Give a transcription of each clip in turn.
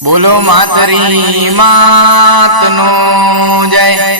બોલો માતરી માતનો જય।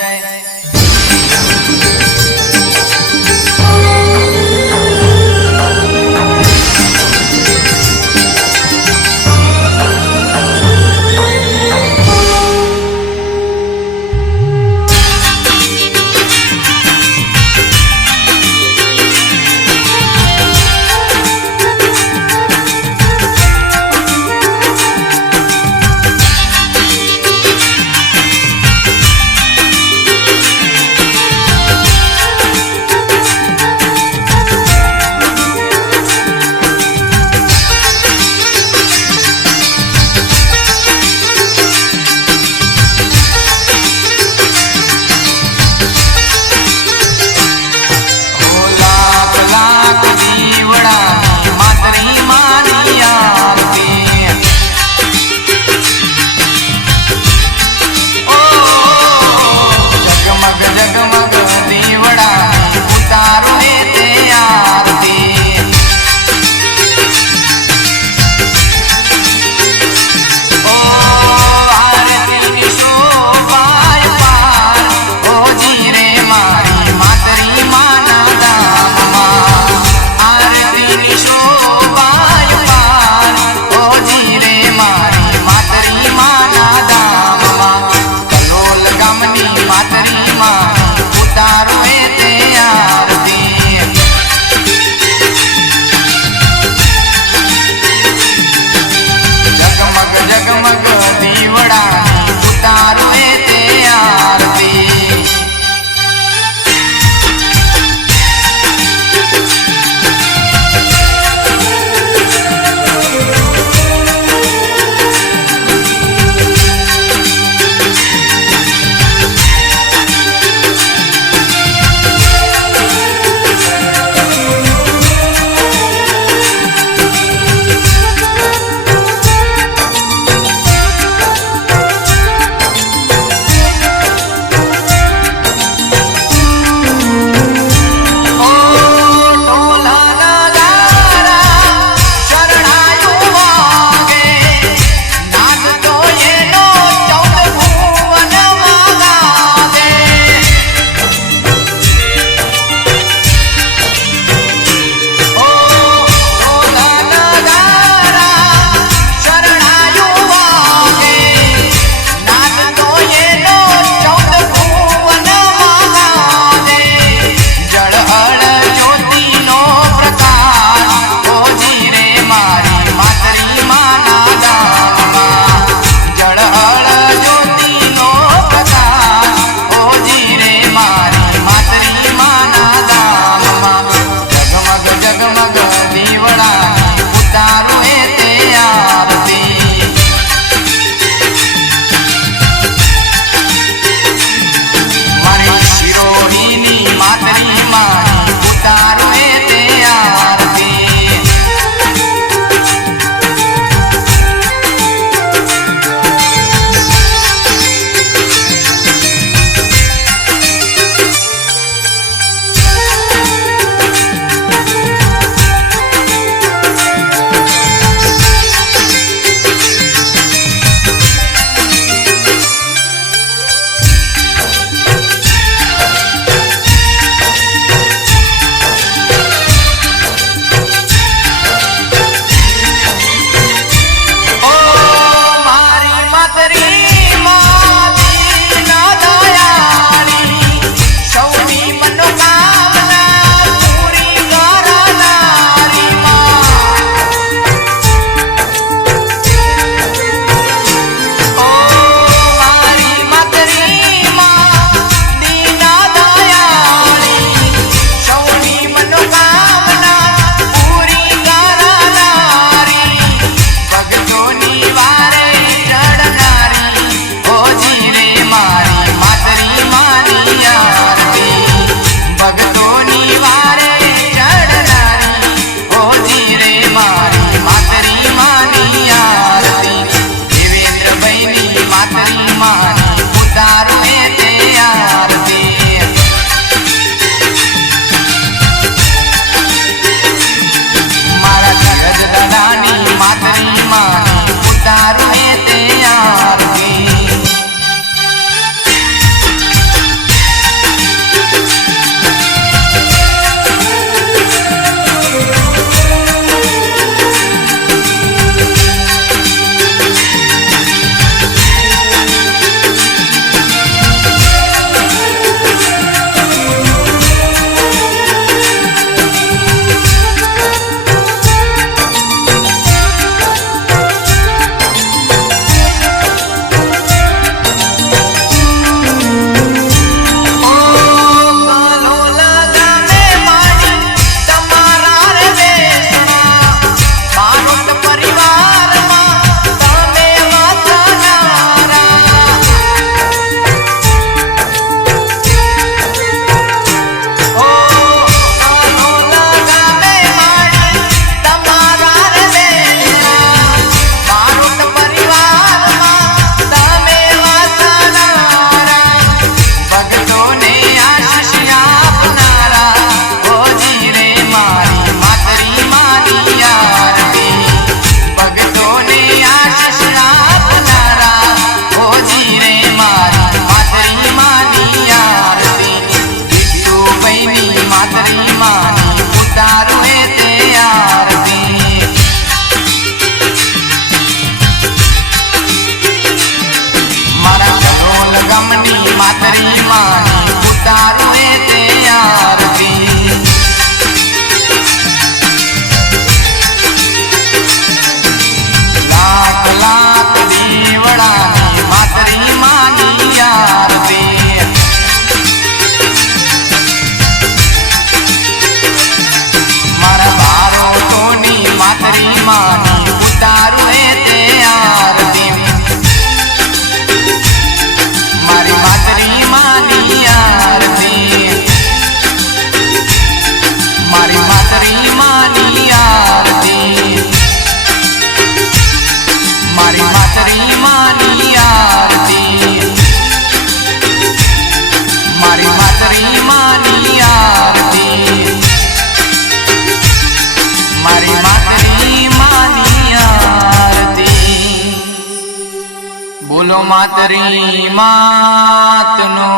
બોલો માતરી માતનો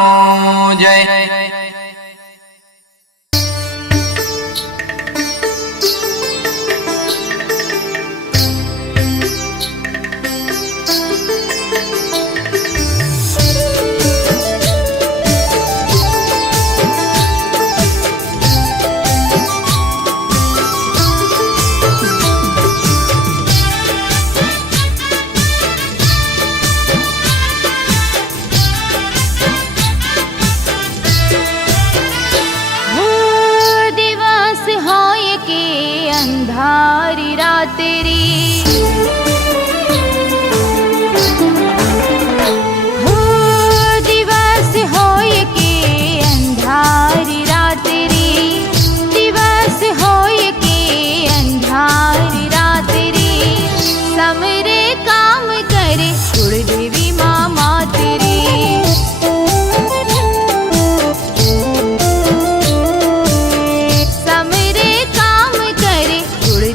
જય. अंधारी रात री हो दिवस होय के अंधारी रात री दिवस होय के अंधारी रात री समरे काम करे कुलदेवी माँ मात री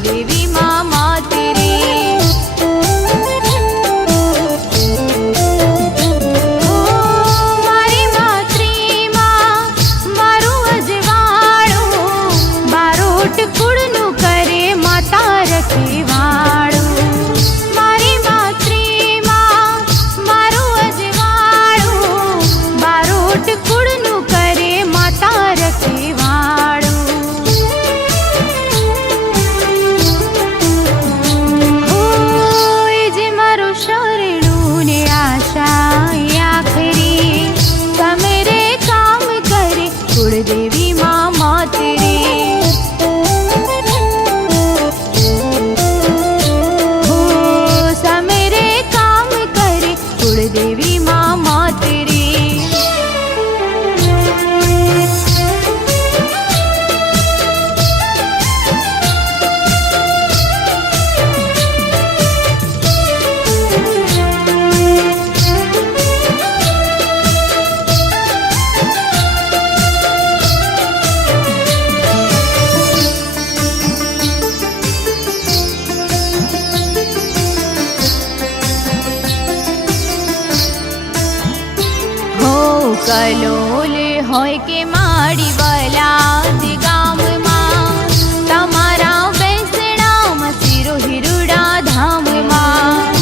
देवी माँ मात रे ओ मारी मातरी माँ मारू अजवाड़ू बारोट कुड़नु करे माता रखवाड़ू मारी मातरी माँ मारू अजवाड़ू बारोट कुड़नु करे माता रखवाड़ू देवी माँ मात रे हो समरे काम करे कुलदेवी माँ मात रे कलोल होय के माड़ी वाला गाम माँ तमारा बेसड़ा मसीरो हिरुड़ा धाम माँ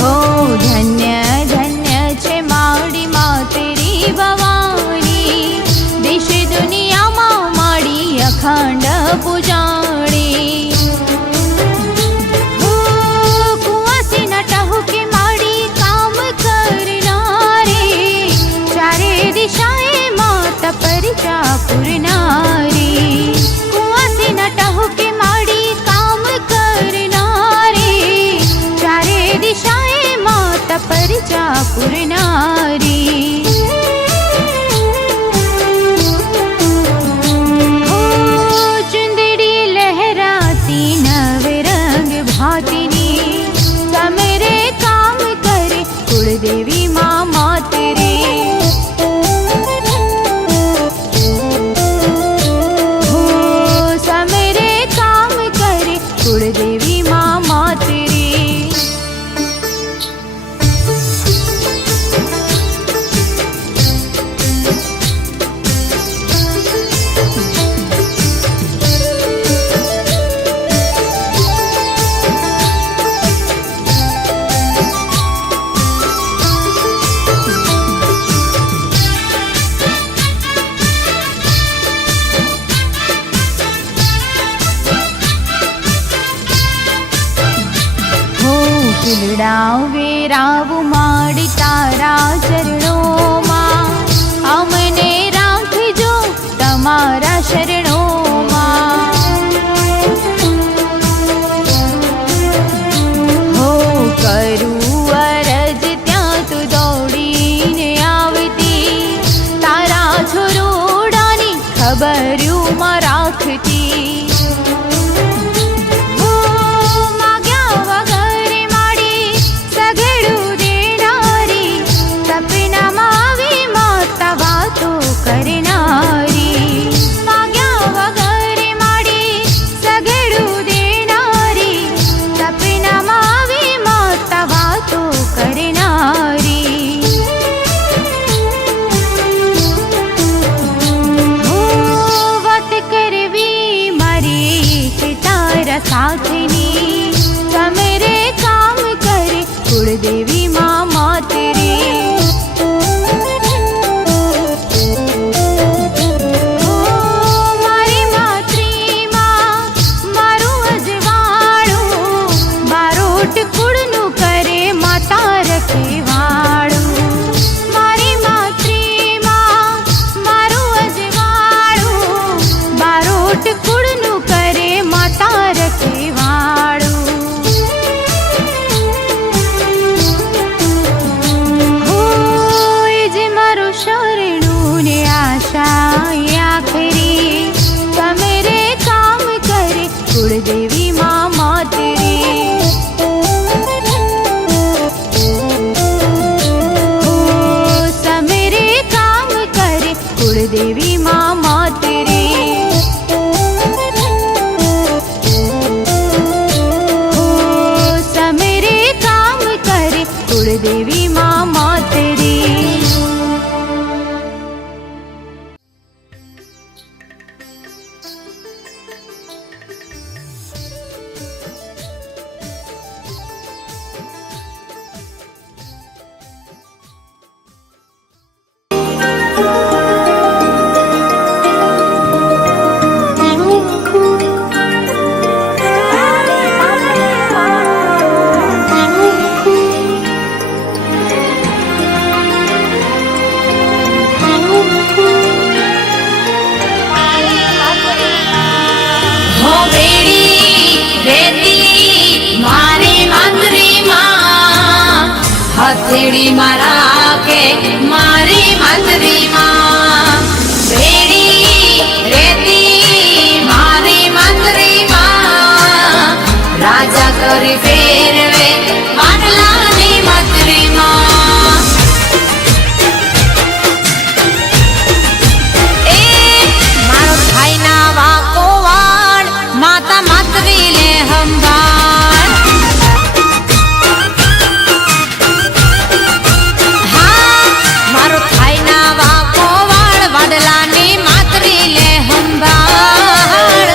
हो धन्य धन्य छे माड़ी माँ तेरी भवानी देश दुनिया माँ माड़ी अखंड पुजाणी परिचा पुरनारी कुआं से नटहो के माड़ी काम करनारी चारे दिशाएं माता परिचा पुरनारी हो चुंदड़ी लहराती नव रंग भातिनी समरे काम करे कुलदेवी माँ मात रे देवी माँ मात रे ફૂલડાવે રાવ માડી તારા ચરણોમાં અમને રાખજો તમારા શરણોમાં હો કરું અરજ ત્યાં તું દોડીને આવતી તારા છોરોડાની ખબર્યુંમાં રાખતી सपना સાથની તમે રે કામ કરે કુળદેવી માં માત રે મારી માતૃમાં મારું અજવાળું બારોટ કુળનું કરે માતા રખવાળું મારી માતૃમાં મારું અજવાળું બારોટ કુળનું કરે માતા રખવાળું હોય જે મારું શરણું ને આશા આખરી તમે રે કામ કરે કુળદેવી માં માત રે તમે રે કામ કરે કુળદેવી માં માત રે તમે રે કામ કરે કુળદેવી માં માત રે હથેળી મારા કે મારી મંદરીમાં ભેડી રેતી મારી મંદરીમાં રાજા કરી ફેરવે વાટલાની મંદરીમાં એ મારો ભાઈના વાકો વાળ માતા માતવી લે હંભાળ મારો થાયના વાકો વાળ વાડલાની માતરી લે હંભાળ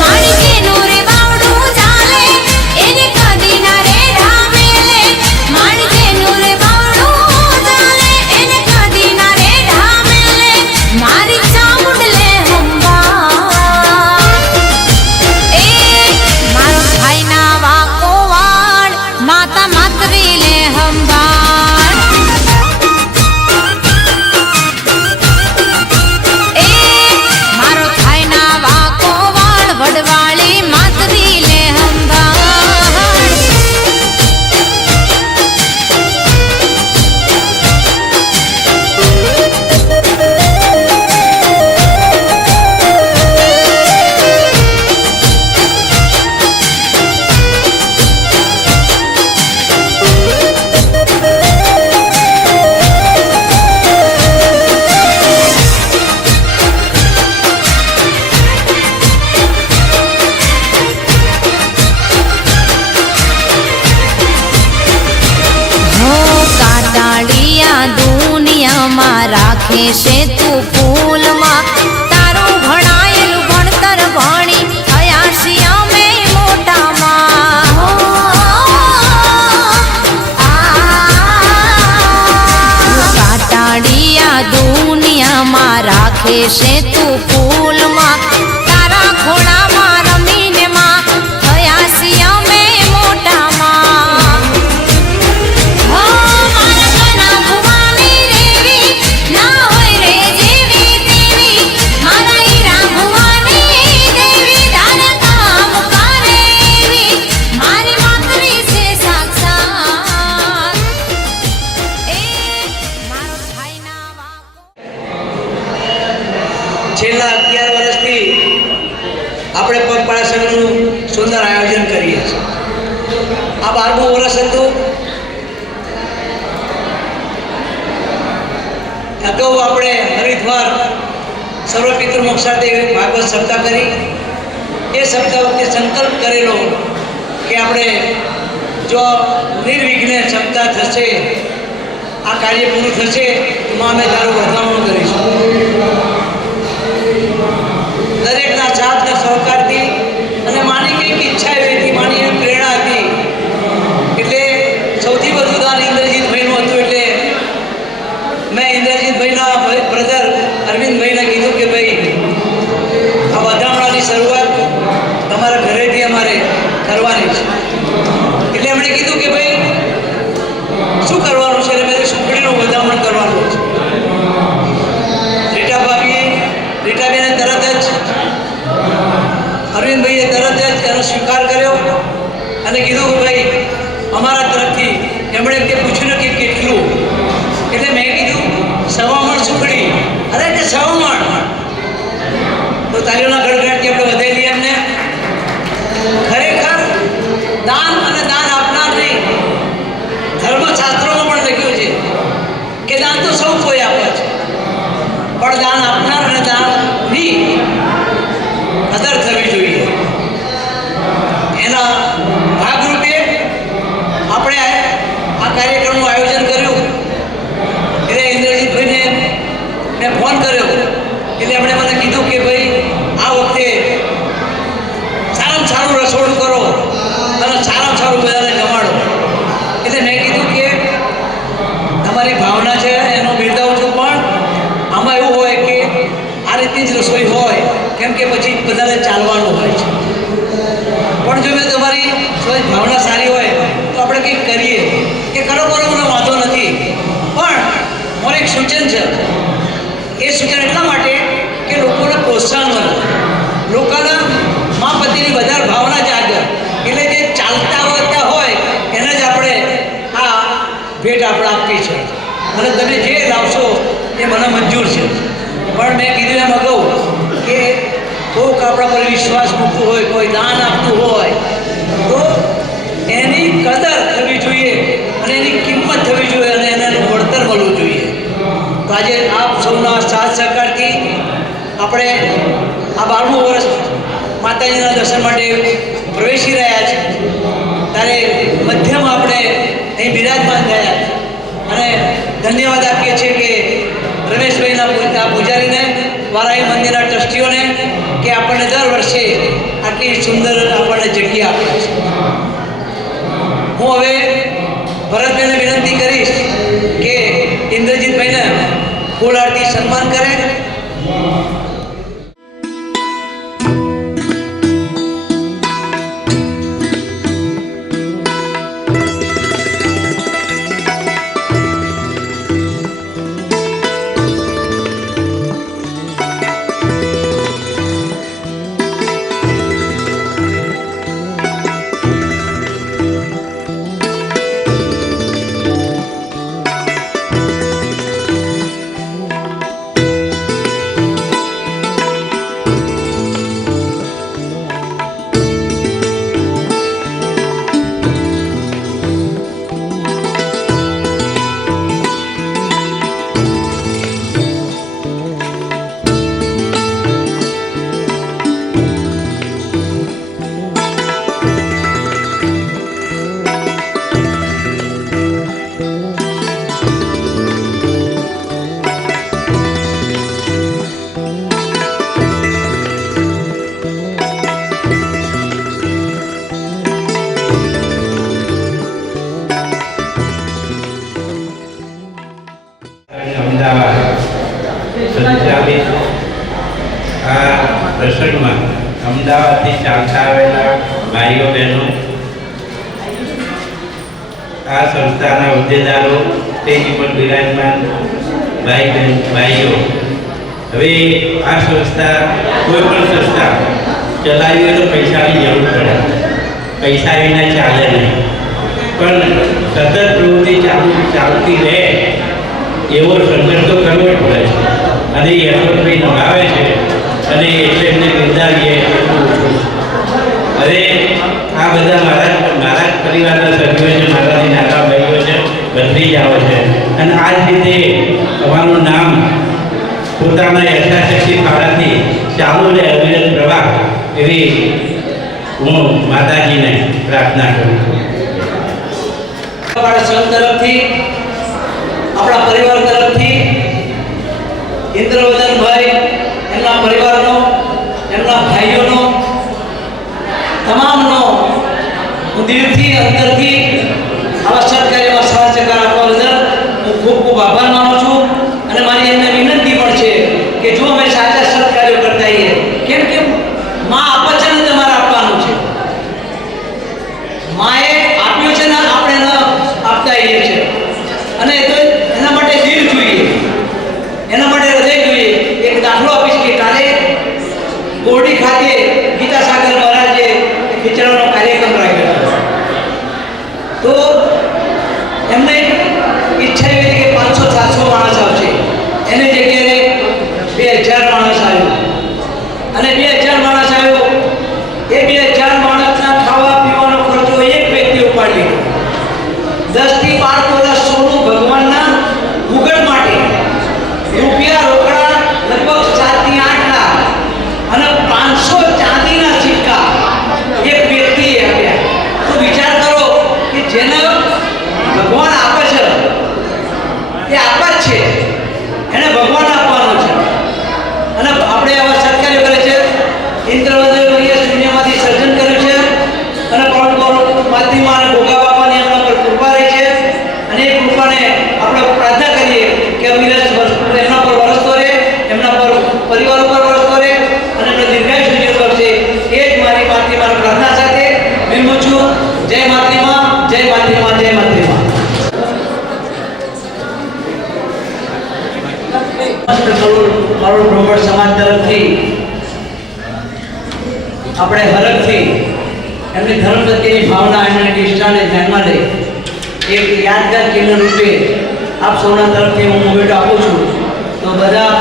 માણકેનું રે બાવડું ચાલે એને કદી ના રે ઢામેલે માણકેનું રે બાવડું ચાલે એને કદી ના રે ઢામેલે મારી ચામુંડ લે હંભાળ એ મારો થાયના વાકો વાળ માતા માતવી લે હંભાળ એ મારો થાયના વાકો વાળ વડવાળી માતવી લે હંભાળ હો કાટાળિયા દુનિયામાં રાખે છે તું ફૂલમાં તારું ભણાયેલું ભણતર ભણી થયા છીએ અમે મોટામાં કાટાળિયા દુનિયામાં રાખે છે તું ફૂલમાં તારા ખોળામાં રમીને માં થયા છીએ અમે મોટામાં હો મારા કના ભુવાની રેવી ના હોય રે જેવી તેવી મારા હીરા ભુવાની દેવી તારા કામ કરે એવી મારી માતરી છે સાક્ષાત એ મારો થાયના વાકો છેલ્લા 11 વર્ષથી આપણે પગપાળા સંઘનું સુંદર આયોજન કરીએ છીએ. આ 12મું વર્ષ હતું. અગાઉ આપણે હરિદ્વાર સર્વપિતૃ મોક્ષાર્થે ભાગવત સપ્તાહ કરી. એ સપ્તાહ વખતે સંકલ્પ કરેલો કે આપણે જો નિર્વિઘ્ને સપ્તાહ થશે, આ કાર્ય પૂરું થશે તો અમે તારું વધામણું કરીશું. તાલીઓના ગડગડાટથી આપણે વધાવી લઈએ એમને. ખરેખર દાન અને દાન આપનારની ધર્મશાસ્ત્રોમાં પણ લખ્યું છે કે દાન તો સૌ કોઈ આપે છે, પણ દાન આપનાર અને દાનની કદર થવી જોઈએ. એના ભાગરૂપે આપણે આ કાર્યક્રમનું આયોજન કર્યું. એટલે ઇન્દ્રજીતભાઈને મેં ફોન કર્યો એટલે એમણે મને કીધું કે ભાઈ આ વખતે સારામાં સારું રસોડું કરો અને સારામાં સારું બધાને જમાડો. એટલે મેં કીધું કે તમારી ભાવના છે એનો બિરદાવું છું, પણ આમાં એવું હોય કે આ રીતની જ રસોઈ હોય, કેમ કે પછી બધાને ચાલવાનું હોય છે. પણ જો મેં તમારી ભાવના સારી હોય તો આપણે કંઈક કરીએ કે કરો મને વાંધો નથી, પણ મારું એક સૂચન છે. એ સૂચન એટલા માટે કે લોકોને પ્રોત્સાહન મળે, લોકોના મા પતિની વધારે ભાવના જાગે. એટલે જે ચાલતા વધતા હોય એને જ આપણે આ ભેટ આપણે આપવી છે. અને તમે જે લાવશો એ મને મંજૂર છે, પણ મેં કીધું એમ અગાઉ કે કોઈક આપણા પર વિશ્વાસ મૂકતું હોય, કોઈ દાન આપતું હોય તો એની કદર થવી જોઈએ અને એની કિંમત થવી જોઈએ અને એને એનું વળતર મળવું જોઈએ. તો આજે આપ સૌના સાથ સહકારથી આપણે આ 12મું વર્ષ માતાજીના દર્શન માટે પ્રવેશી રહ્યા છે. ત્યારે મધ્યમાં આપણે અહીં બિરાજમાન થયા અને ધન્યવાદ આપીએ છીએ કે રમેશભાઈના પૂજારીને, વારાહી મંદિરના ટ્રસ્ટીઓને કે આપણને દર વર્ષે આટલી સુંદર આપણને જગ્યા આપે છે. હું હવે ભરતભાઈને વિનંતી કરીશ કે ઇન્દ્રજીતભાઈને ફૂલ આરતી સન્માન કરે. સંચાલિત આ પ્રસંગમાં અમદાવાદથી ચાલતા આવેલા ભાઈઓ બહેનો, આ સંસ્થાના હોદ્દેદારો, તેની પર બિરાજમાન ભાઈઓ, હવે આ સંસ્થા કોઈ પણ સંસ્થા ચલાવી હોય તો પૈસાની જરૂર પડે, પૈસા વિના ચાલે નહીં. પણ સતત પ્રવૃત્તિ ચાલતી રહે એવો સંઘર્ષ તો કરવો જ પડે છે અને એ યશવંતભાઈ નભાવે છે અને એટલે એમને બિરદાવીએ. હવે આ બધા મારા પરિવારના સભ્યો છે, મારા નાના ભાઈઓ છે, ભત્રીજાઓ છે અને આ જ રીતે અમારું નામ પોતાના યથાશક્તિ ફાળાથી ચાલુ રહે અવિરત પ્રવાહ, એવી હું માતાજીને પ્રાર્થના કરું છું. આપણા સંઘ તરફથી, આપણા પરિવાર તરફથી ઇન્દ્રવદનભાઈ, એમના પરિવારનો, એમના ભાઈઓનો, તમામનો હું દિલથી અંતરથી આવા સત્કાર્યમાં સાથ સહકાર આપવા બદલ હું ખૂબ ખૂબ આભાર માનું છું. અને મારી એમને વિનંતી પણ છે કે જો અમે સાચા સત્કાર્યો કરતા હોઈએ, કેમ કે માં આપે છે ને તમારે આપવાનું છે. માએ આપ્યું છે ને આપણે ન આપતા હોઈએ છીએ, અને તો એના માટે દિલ જોઈએ, એના માટે હૃદય જોઈએ. એક દાખલો આપીશ કે કાલે કોરડી ખાતે ગીતા સાગર મહારાજે ખીચડાનો કાર્યક્રમ રાખ્યો હતો. તો એમને ઈચ્છા એવી હતી કે 500-700 માણસ આવશે, એની જગ્યાએ 2000 માણસ આવ્યો. અને 2000 માણસ આવ્યો, એ 2000 માણસના ખાવા પીવાનો ખર્ચો એક વ્યક્તિ ઉપાડી લીધો. 10 થી 12 તોલા સોનું ભગવાનના મુગટ માટે, રૂપિયા રોકડા લગભગ 7 થી 8 લાખ અને 500 ચાંદીના સિક્કા એક વ્યક્તિએ આપ્યા. તો વિચાર કરો કે જેને ભગવાન આપે છે એ આપા જ છે, એને ભગવાન આપવાનો છે. અને આપણે આવા સત્કાર્યો કરે છે. ઇન્દ્રદેવએ શૂન્યમાંથી સર્જન કર્યું છે અને માતૃમા અને ભોગા બાપાની એમના પર કૃપા રહી છે. અને એ કૃપાને આપણે પ્રાર્થના કરીએ કે એમના પર વરસતો રહે, એમના પર પરિવાર ઉપર વરસતો રહે અને એમને દીર્ઘાયુ સુજીવ કરશે. એ જ મારી માતૃમાની પ્રાર્થના સાથે વિરમું છું. જય માતૃમા, જય માતૃમા, જય માતૃમા. મારું બ્રહ્મણ સમાજ તરફથી આપણે હરખથી એમની ધર્મ પ્રત્યેની ભાવના, એમની નિષ્ઠાને ધ્યાનમાં લઈ એક યાદગાર ચિહ્ન રૂપે આપ સૌના તરફથી હું મોમેન્ટ આપું છું. તો બધા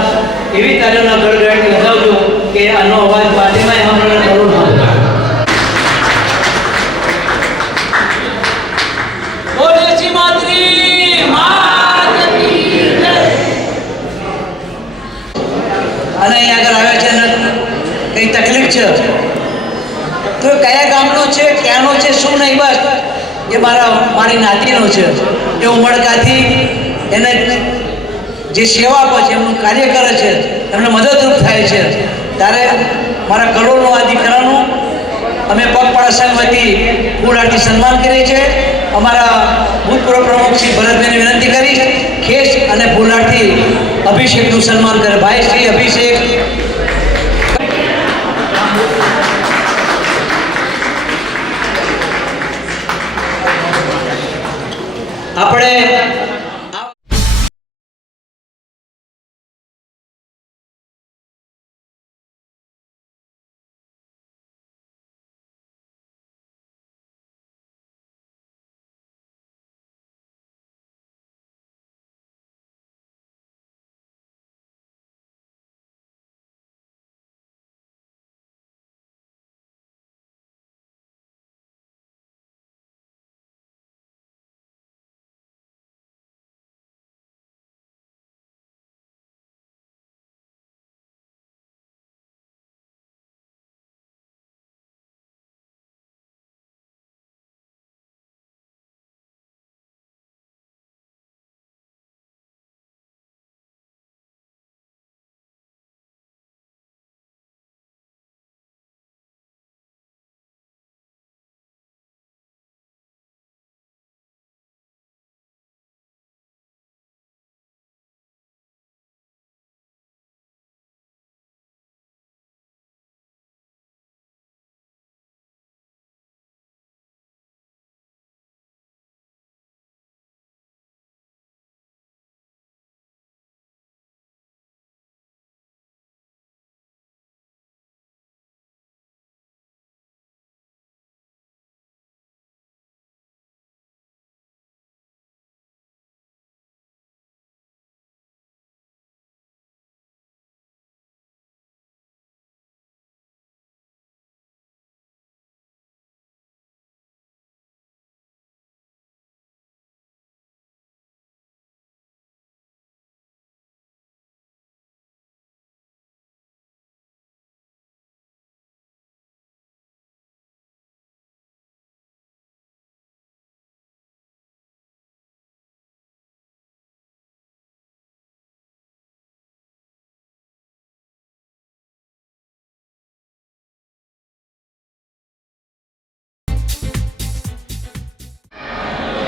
એવી તાલીમના ગળગળાટથી વધાવજો કે આનો અવાજ પાર્ટીમાં હમણાં જરૂર ન થાય. અને અહીંયા આગળ આવ્યા છે ને કંઈ તકલીફ છે તો કયા ગામનો છે, ક્યાંનો છે, શું નહીં, બસ એ મારી નાતીનો છે. એ ઉમળકાથી એને જે સેવા આપે છે, એમનું કાર્ય કરે છે, એમને મદદરૂપ થાય છે. ત્યારે મારા કરોડનો આ દીકરાનું અમે પગપાળા સંઘ વતી ફૂલહારથી સન્માન કરીએ છીએ. અમારા ભૂતપૂર્વ પ્રમુખ શ્રી ભરતભાઈને વિનંતી કરી ખેસ અને ફૂલહારથી અભિષેકનું સન્માન કરે. ભાઈ શ્રી અભિષેક. આપણે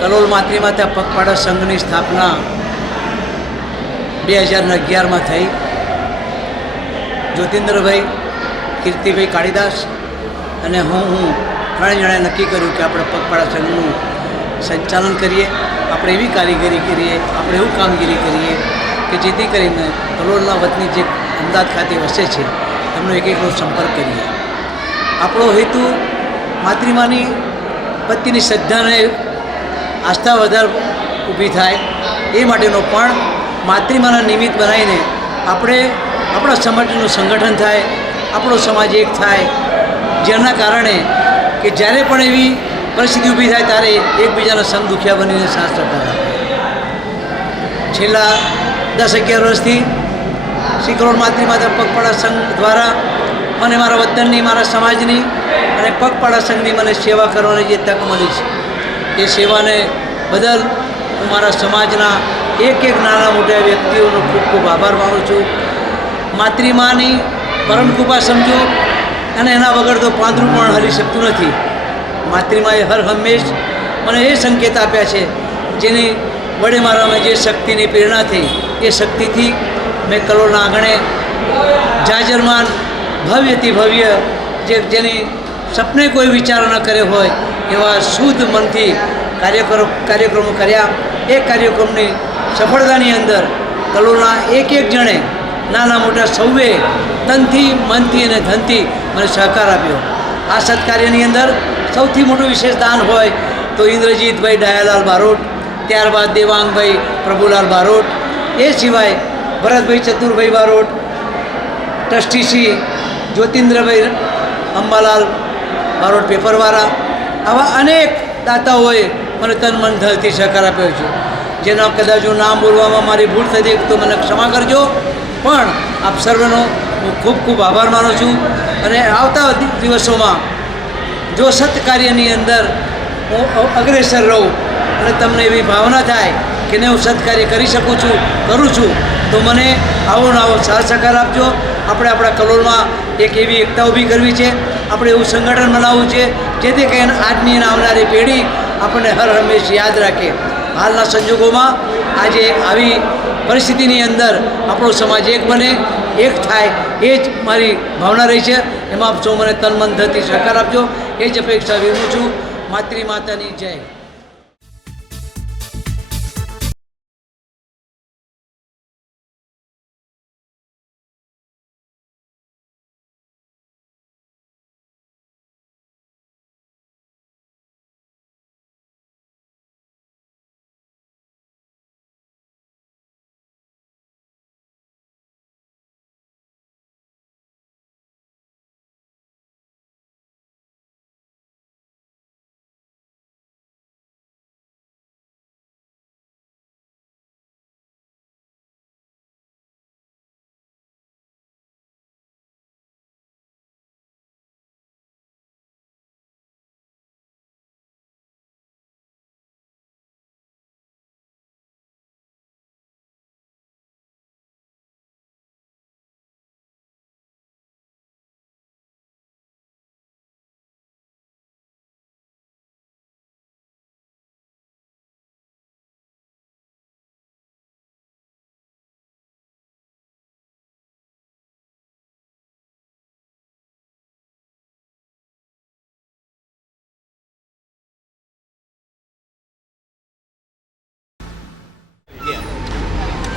કલોલ માતૃમાતા પગપાળા સંઘની સ્થાપના 2011માં થઈ. જ્યોતિન્દ્રભાઈ, કીર્તિભાઈ કાળીદાસ અને હું ત્રણેય જણાએ નક્કી કર્યું કે આપણે પગપાળા સંઘનું સંચાલન કરીએ, આપણે એવી કારીગરી કરીએ, આપણે એવું કામગીરી કરીએ કે જેથી કરીને કલોલના વતની જે અમદાવાદ ખાતે વસે છે એમનો એકનો સંપર્ક કરીએ. આપણો હેતુ માતૃમાની પ્રત્યેની શ્રદ્ધાને આસ્થા વધારે ઊભી થાય એ માટેનો, પણ માતૃમાના નિમિત્ત બનાવીને આપણે આપણા સમાજનું સંગઠન થાય, આપણો સમાજ એક થાય, જેના કારણે કે જ્યારે પણ એવી પરિસ્થિતિ ઊભી થાય ત્યારે એકબીજાના સમ દુખિયા બનીને સાથ સહકાર આપે. છેલ્લા 10-11 વર્ષથી શ્રી કરોડ માતૃમાતા પગપાળા સંઘ દ્વારા મને મારા વતનની, મારા સમાજની અને પગપાળા સંઘની મને સેવા કરવાની જે તક મળી છે, એ સેવાને બદલ હું મારા સમાજના એક નાના મોટા વ્યક્તિઓનો ખૂબ ખૂબ આભાર માનું છું. માતૃમાની પરમ કૃપા સમજો, અને એના વગર તો પાંદડું પણ હલી શકતું નથી. માતૃમાએ હર હંમેશ મને એ સંકેત આપ્યા છે, જેની વડે મારામાં જે શક્તિની પ્રેરણા થઈ, એ શક્તિથી મેં કલોલના આંગણે જાજરમાન ભવ્યથી ભવ્ય જેની સપને કોઈ વિચાર ન કર્યો હોય એવા શુદ્ધ મનથી કાર્યક્રમો કર્યા. એ કાર્યક્રમની સફળતાની અંદર કલોલના એક જણે નાના મોટા સૌએ તનથી, મનથી અને ધનથી મને સહકાર આપ્યો. આ સત્કાર્યની અંદર સૌથી મોટું વિશેષ દાન હોય તો ઇન્દ્રજીતભાઈ ડાયાલાલ બારોટ, ત્યારબાદ દેવાંગભાઈ પ્રભુલાલ બારોટ, એ સિવાય ભરતભાઈ ચતુરભાઈ બારોટ, ટ્રસ્ટીશ્રી જ્યોતિન્દ્રભાઈ અંબાલાલ બારોટ પેપરવાળા, આવા અનેક દાતાઓએ મને તન મન ધનથી સહકાર આપ્યો છે. જેનો કદાચ હું નામ બોલવામાં મારી ભૂલ થતી તો મને ક્ષમા કરજો, પણ આપ સર્વનો હું ખૂબ ખૂબ આભાર માનું છું. અને આવતા દિવસોમાં જો સત્કાર્યની અંદર હું અગ્રેસર રહું અને તમને એવી ભાવના થાય કે ને હું સત્કાર્ય કરી શકું છું, કરું છું, તો મને આવો ને આવો સાથ સહકાર આપજો. આપણે આપણા કલોલમાં એક એવી એકતા ઊભી કરવી છે, આપણે એવું સંગઠન બનાવવું છે જેથી કરીને આજની અને આવનારી પેઢી આપણને હર હંમેશ યાદ રાખે. હાલના સંજોગોમાં આજે આવી પરિસ્થિતિની અંદર આપણો સમાજ એક બને, એક થાય, એ જ મારી ભાવના રહી છે. એમાં આપ સૌ મને તન મન ધનથી સહકાર આપજો, એ જ અપેક્ષા વિનું છું. માતૃમાતાની જય.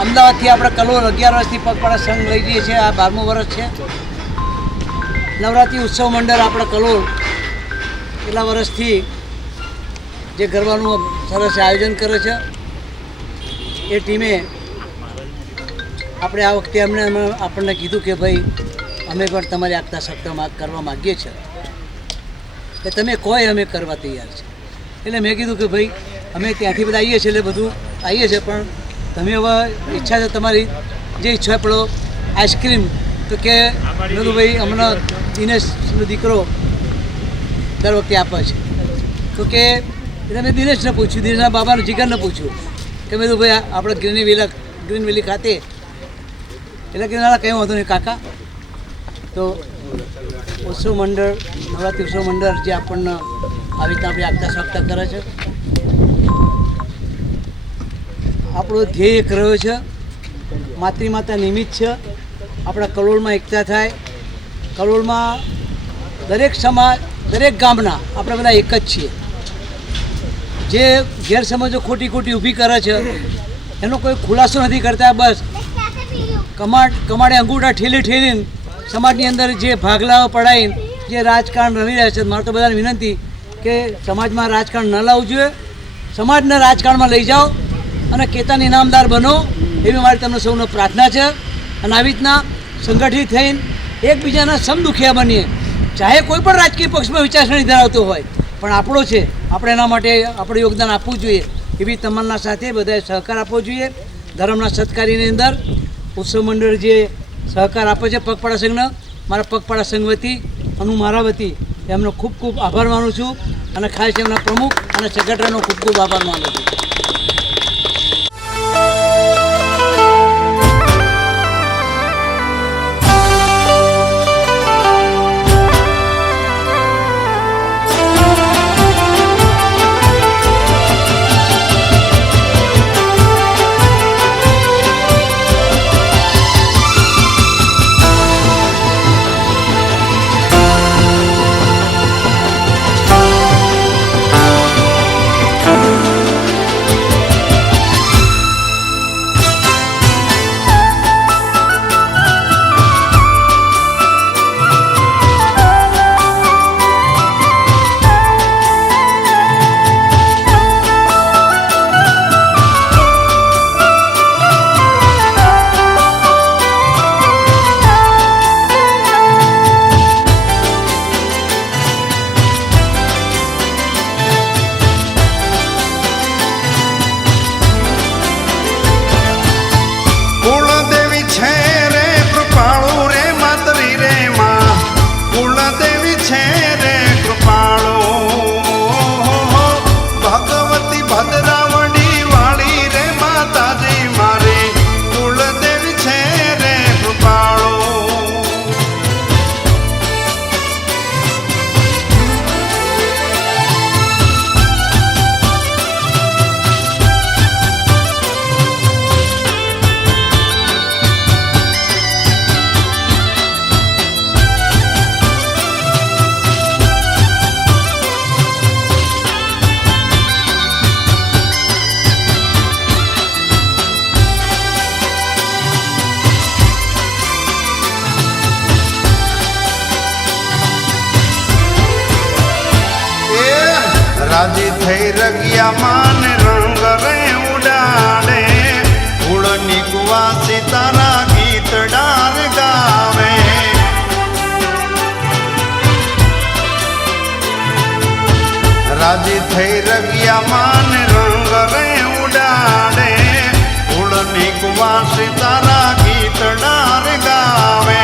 અમદાવાદથી આપણે કલોલ 11 વર્ષથી પગપાળા સંઘ લઈ જઈએ છીએ. આ 12મું વર્ષ છે. નવરાત્રિ ઉત્સવ મંડળ આપણે કલોલ કેટલા વર્ષથી જે ગરબાનું સરસ આયોજન કરે છે, એ ટીમે આપણે આ વખતે આપણને કીધું કે ભાઈ અમે પણ તમારી આગતા સપ્તાહ કરવા માગીએ છીએ, કે તમે કોઈ અમે કરવા તૈયાર છે. એટલે મેં કીધું કે ભાઈ અમે ત્યાંથી બધા આવીએ છીએ, એટલે બધું આવીએ છીએ, પણ તમે હવે ઈચ્છા છે તમારી જે ઈચ્છા પડો આઈસ્ક્રીમ, તો કે બધું ભાઈ હમણાં દિનેશનો દીકરો દર વખતે આપે છે, તો કે એટલે મેં દિનેશને પૂછ્યું, દિનેશના બાબાને જીગરને પૂછ્યું કે મેં તો ભાઈ આપણે ગ્રીન વેલી ખાતે, એટલે કે ના કંઈ વાંધો નહીં કાકા. તો ઉત્સવ મંડળ, નવરાત્રિ ઉત્સવ મંડળ જે આપણને આવી રીતના આપણે આગતા સ્વાગતા કરે છે, આપણો ધ્યેય એક રહ્યો છે, માતૃમાતા નિમિત્ત છે, આપણા કલોલમાં એકતા થાય. કલોલમાં દરેક સમાજ, દરેક ગામના આપણે બધા એક જ છીએ. જે ગેરસમજો ખોટી ઊભી કરે છે એનો કોઈ ખુલાસો નથી કરતા. બસ કમાડે અંગૂઠા ઠેલીને સમાજની અંદર જે ભાગલાઓ પડાવીને જે રાજકારણ રમી રહ્યા છે, મારે તો બધાને વિનંતી કે સમાજમાં રાજકારણ ન લાવવું જોઈએ, સમાજને રાજકારણમાં લઈ જાઓ અને કેતન ઇનામદાર બનો, એવી મારી તમને સૌને પ્રાર્થના છે. અને આવી રીતના સંગઠિત થઈને એકબીજાના સમદુખિયા બનીએ. ચાહે કોઈ પણ રાજકીય પક્ષમાં વિચારસરણી ધરાવતો હોય, પણ આપણો છે, આપણે એના માટે આપણે યોગદાન આપવું જોઈએ. એવી તમન્ના સાથે બધાએ સહકાર આપવો જોઈએ. ધર્મના સત્કાર્યની અંદર ઉત્સવ મંડળ જે સહકાર આપે છે પગપાળા સંઘનો, મારા પગપાળા સંઘ વતી અને હું મારા વતી એમનો ખૂબ ખૂબ આભાર માનું છું અને ખાસ એમના પ્રમુખ અને સેક્રેટરીનો ખૂબ ખૂબ આભાર માનું છું. રાજી થઈ રગિયા માન રંગ રે ઉડાડે, ઉડની કુવાસી તારા ગીત ડાર ગાવે. રાજી થઈ રગિયા માન રંગ રે ઉડાડે, ઉડની કુવાસી તારા ગીત ડાર ગાવે.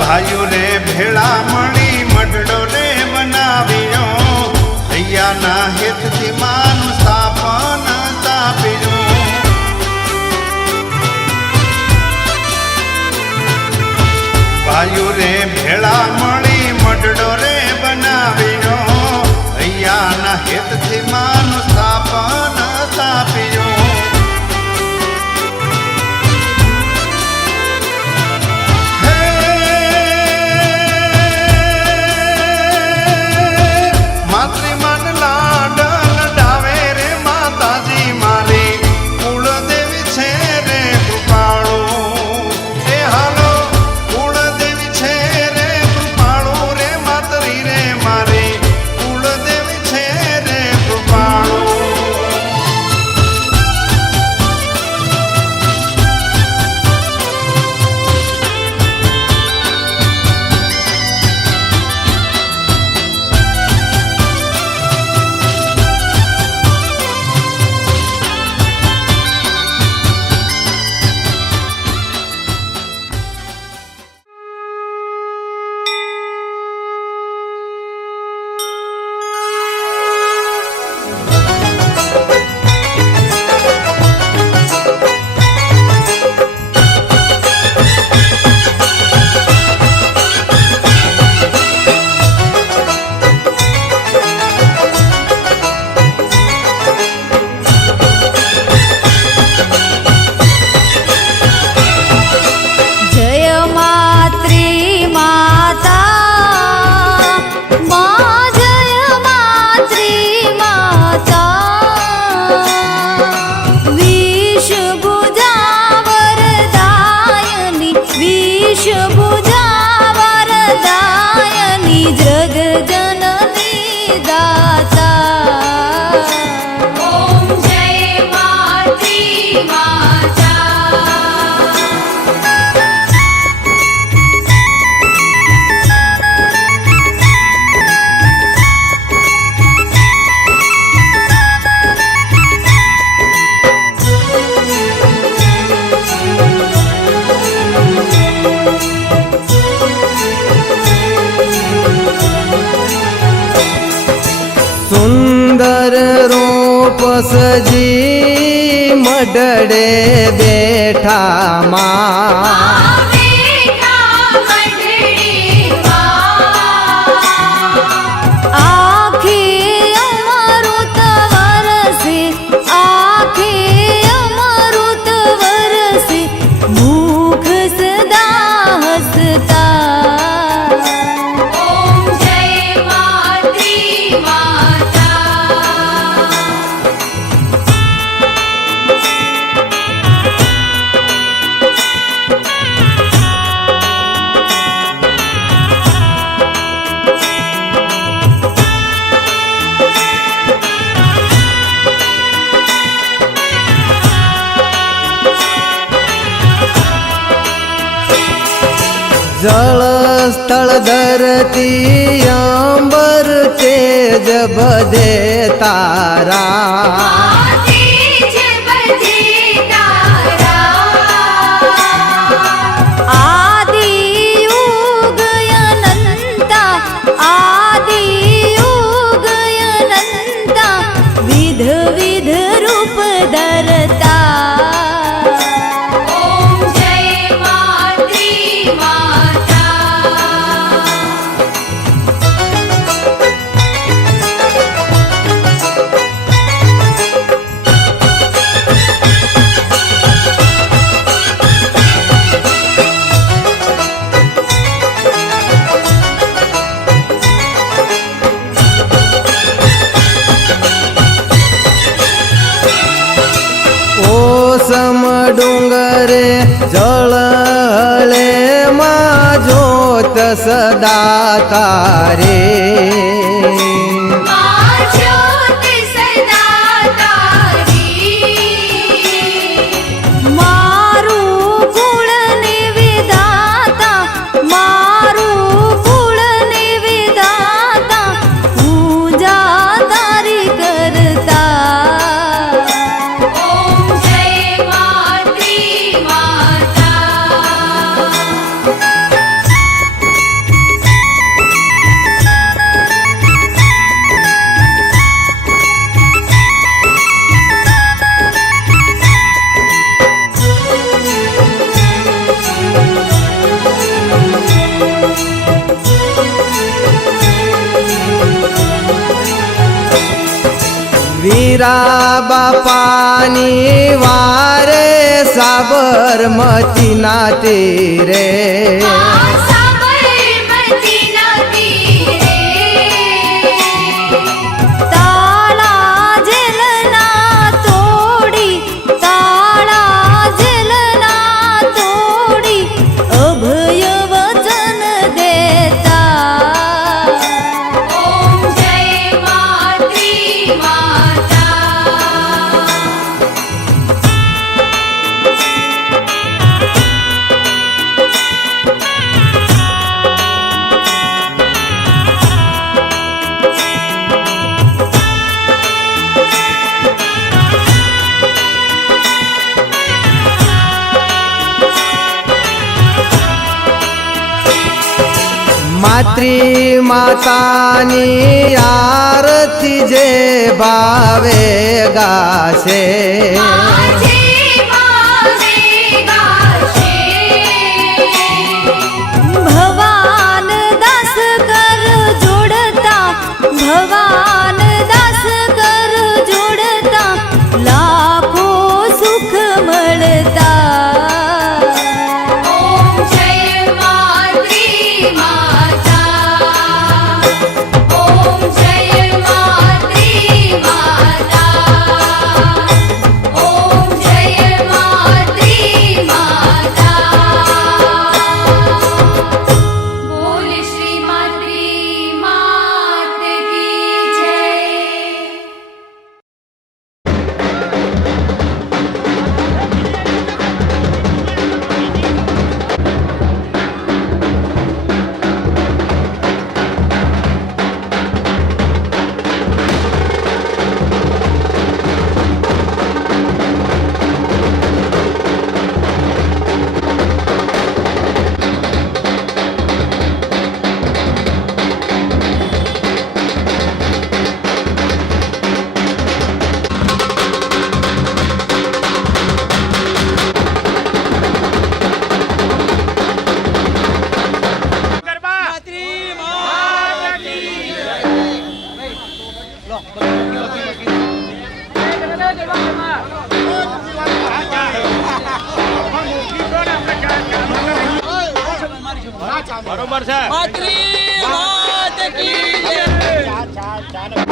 ભાઈઓ રે ભેળા મળી મઢડો રે બનાવ્યો, હૈયાના હેતથી માનું સ્થાપન સ્થાપ્યું. ભાઈઓ રે ભેળા મળી મઢડો રે બનાવ્યો, હૈયાના હેતથી માનું સ્થાપન સ્થાપ્યું. છે રે जग जननी दाता ॐ जय मात्री माता सुंदर रूप सजी मडड़े बैठा माँ आखे अमृत वरसे आखे अमृत वरसे मुख सदा हसता ॐ जय मात्री माता जल स्थल धरती अंबर तेज बदे तारा तेज बजे तारा आदि युग अनंता आदि युग अनंता विध विध रूप धरता ॐ जय मात्री माता ओसम डूंगरे जळले मा ज्योत सदा तारे ज्योत सदा तारी मारू कुळ निविदाता मारू कुळ निविदाता पूजा तारी करता ॐ जय मात्री माता वीरा बापानी वारे साबरमती ना तीरे साबरमती नदी ताळा जलना तोडी ताळा जलना तोडी अभय वचन देता ॐ जय मात्री माता मात्री मातानी आरती जे भावे गासे माझे भावे गाशे भवान दास कर जोडता भवान दास कर जोडता लाखो सुख मिळता ॐ जय मात्री माता ॐ जय मात्री माता ॐ जय मात्री माता बोल श्री मात्री બરોબર છે. માતરી વાત કી જય.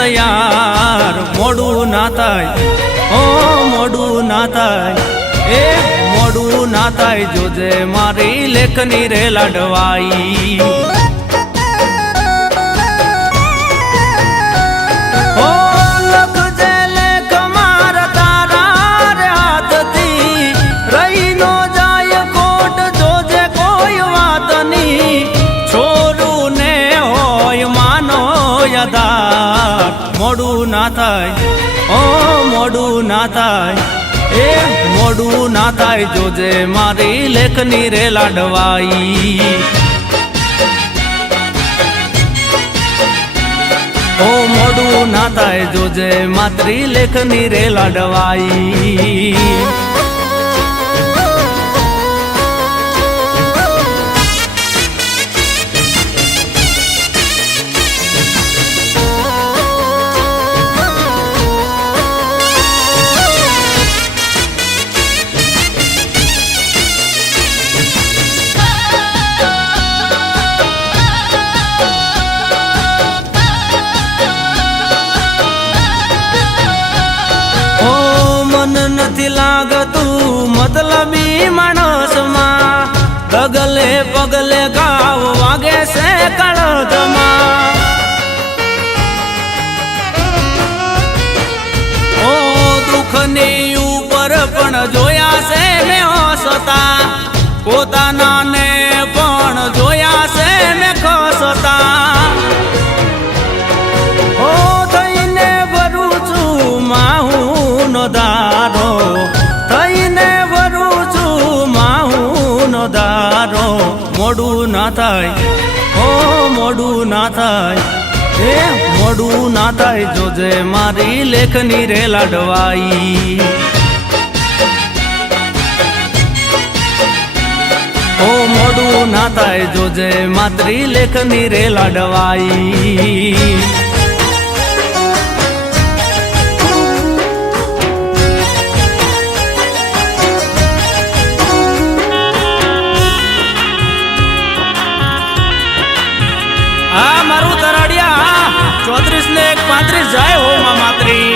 તૈયાર મોડું ના થાય ઓ મોડું ના થાય એ મોડું ના થાય જોજે મારી લેખની રે લાડવાઈ ઓ લખજે લેખ માર તારા રે હાથથી રહી નો જાય કોટ જોજે કોઈ વાતની છોરું ને મોડું ના થાય, ઓ મોડું ના થાય, એ મોડું ના થાય, જોજે મારી લેખની રે લાડવાઈ. ઓ મોડું ના થાય, જોજે માતરી લેખની રે લાડવાઈ. નથી લાગતું મતલબી માણસમાં, ડગલે પગલે ગાવ વાગે છે કળજમાં. ઓ દુઃખની ઉપર પણ જોયા છે મેં હસતા, પોતાના ને પણ જોયા છે મેં ખસતા. ઓ થઈને ભરું છું માહું નો દારો, થઈને ભરું છું માહું નો દારો. મોડું ના થાય, ઓ મોડું ના થાય, એ મોડું ના થાય, જોજે મારી લેખની રે લાડવાઈ. ઓ મોડું ના થાય, જોજે માતરી લેખની રે લાડવાઈ. આ મારું તરાડિયા 34 ને 35 જાય હો માં માતરી.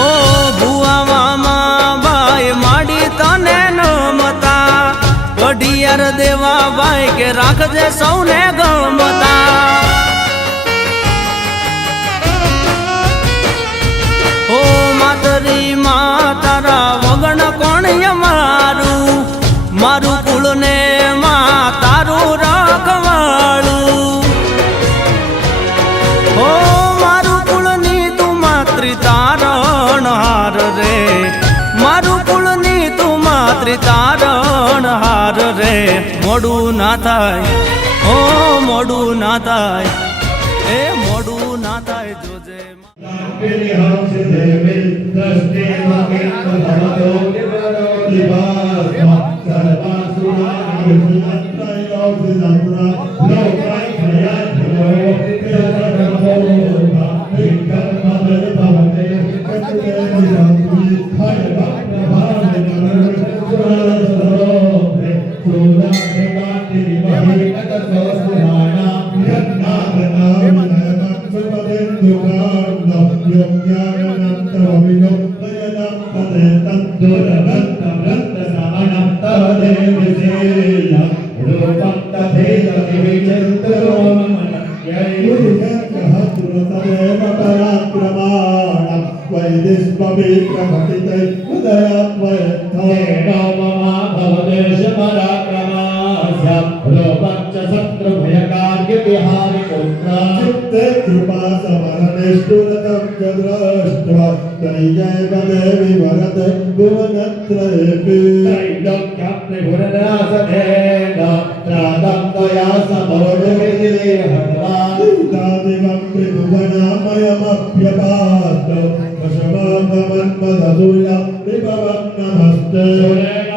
ઓ ભુવા મામા ભાઈ માડી તને નમતા, વઢિયાર દેવા ભાઈ કે રાખજે સૌને ગમતા. ઓ માતરી માં તારા વગણ કોણ મારું, મારું કુળ ને માં તારું રાખવાળું. ઓ મારું કુળ ની તું માતૃ તારણ હાર રે, મારું કુળ ની તું માતૃ તારણ હાર રે. મોડું ના થાય, ઓ મોડું ના થાય, એ મોડું ના થાય, જોજે Namaste.